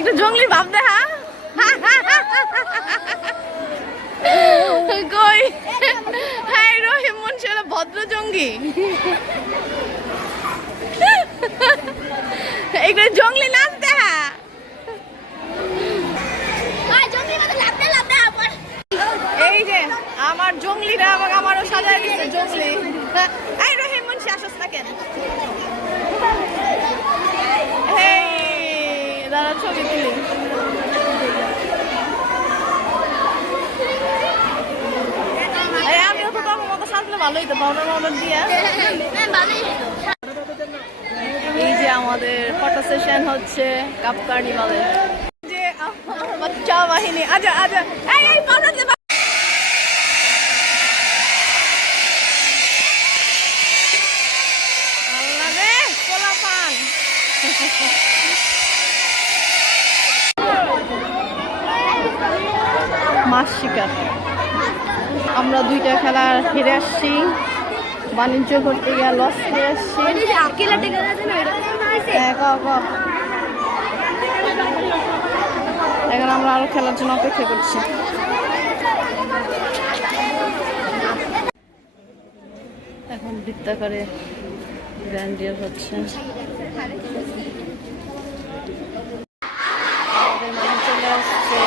একটু জঙ্গলি ভাব দেখা কই হ্যাঁ রহিম মুন্সি হলো ভদ্র জঙ্গি এইগুলো জঙ্গলি নাচ দেখা এই যে আমার জঙ্গলিরা আমারও সাজায় দিচ্ছে জঙ্গলি এই রহিম মুন্সি আসস না কেন এই দাঁড়া ছবি তুলি আমিও তো তোমার মতো সাজলে ভালোই তো পাউডার মাউডার দিয়া এই যে আমাদের ফটো সেশন হচ্ছে কাপ কার্নিভালে যে বাচ্চা বাহিনী আজা আজা এই এই পাউডার দে আল্লাহ রে কোলা পান মাছ শিকার আমরা দুইটা খেলা হেরে আসছি বাণিজ্য করতে গিয়ে লস করে আসছি এখন আমরা আরো খেলার জন্য অপেক্ষা করছি এখন বৃত্তাকারে গ্র্যান্ডিয়ার হচ্ছে চলে আসছে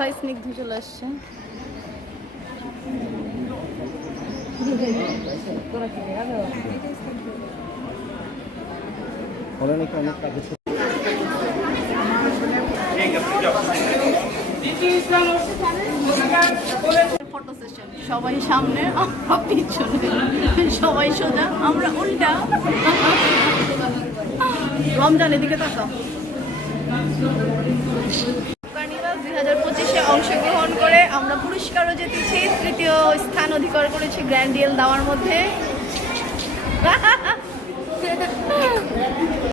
ভাই স্নিগ্ধ চলে আসছে ফটো সেশন সবাই সামনে আমরা পিছনে সবাই সোজা আমরা উল্টা রমজান এদিকে তাকাও 2025-এ অংশগ্রহণ করে আমরা পুরস্কারও জিতেছি তৃতীয় স্থান অধিকার করেছি গ্র্যান্ডিয়াল দাওয়ার মধ্যে